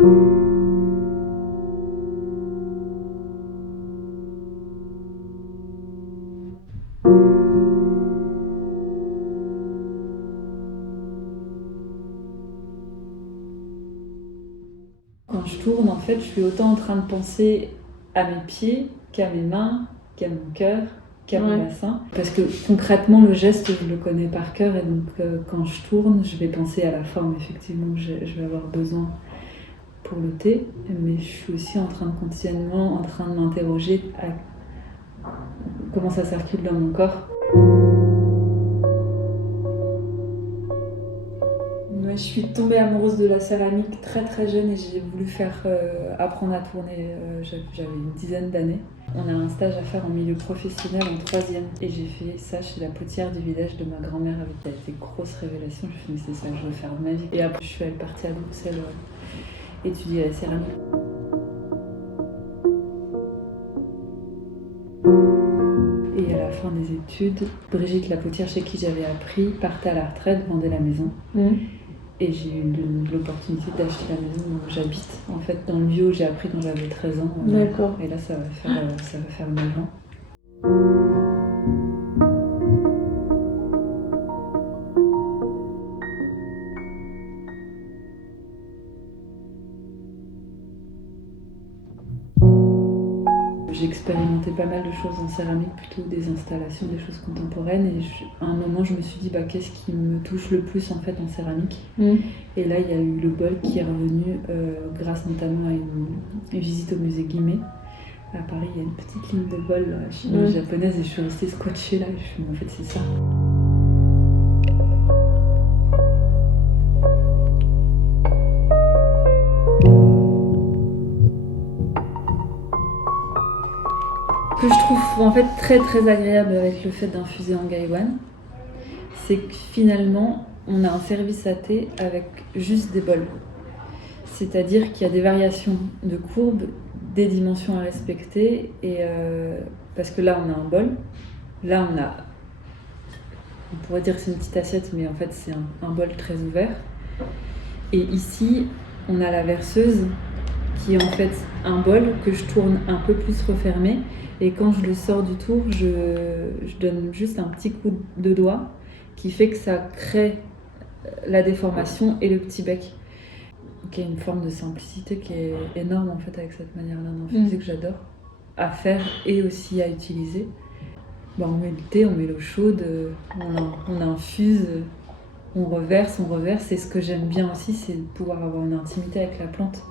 Quand je tourne, en fait, je suis autant en train de penser à mes pieds qu'à mes mains, qu'à mon cœur, qu'à mon bassin. Parce que concrètement, le geste, je le connais par cœur et donc quand je tourne, je vais penser à la forme, effectivement, je vais avoir besoin pour le thé. Mais je suis aussi continuellement en train de m'interroger à comment ça circule dans mon corps. Moi, je suis tombée amoureuse de la céramique très très jeune et j'ai voulu apprendre à tourner. J'avais une dizaine d'années. On a un stage à faire en milieu professionnel en 3e et j'ai fait ça chez la potière du village de ma grand-mère. Ça a été une grosse révélation. Je me suis dit, c'est ça que je veux faire de ma vie. Et après, je suis partie à Bruxelles étudier la céramique. Et à la fin des études, Brigitte, la potière chez qui j'avais appris, partait à la retraite, vendait la maison. Et j'ai eu l'opportunité d'acheter la maison où j'habite. En fait, dans le lieu où j'ai appris quand j'avais 13 ans. D'accord. Et là, ça va faire 9 ans. J'ai expérimenté pas mal de choses en céramique, plutôt des installations, des choses contemporaines. Et à un moment, je me suis dit, qu'est-ce qui me touche le plus en fait en céramique ? Et là, il y a eu le bol qui est revenu grâce notamment à une visite au musée Guimet. À Paris, il y a une petite ligne de bol chinoise-japonaise et je suis restée scotchée là. Je me suis dit, en fait, c'est ça. Ce que je trouve en fait très très agréable avec le fait d'infuser en gaiwan, c'est que finalement on a un service à thé avec juste des bols. C'est-à-dire qu'il y a des variations de courbes, des dimensions à respecter, et parce que là on a un bol, là on pourrait dire que c'est une petite assiette, mais en fait c'est un bol très ouvert. Et ici on a la verseuse qui est en fait un bol que je tourne un peu plus refermé. Et quand je le sors du tour, je donne juste un petit coup de doigt qui fait que ça crée la déformation et le petit bec. Qui est une forme de simplicité qui est énorme en fait avec cette manière-là d'infuser que j'adore à faire et aussi à utiliser. On met le thé, on met l'eau chaude, on infuse, on reverse. Et ce que j'aime bien aussi, c'est de pouvoir avoir une intimité avec la plante.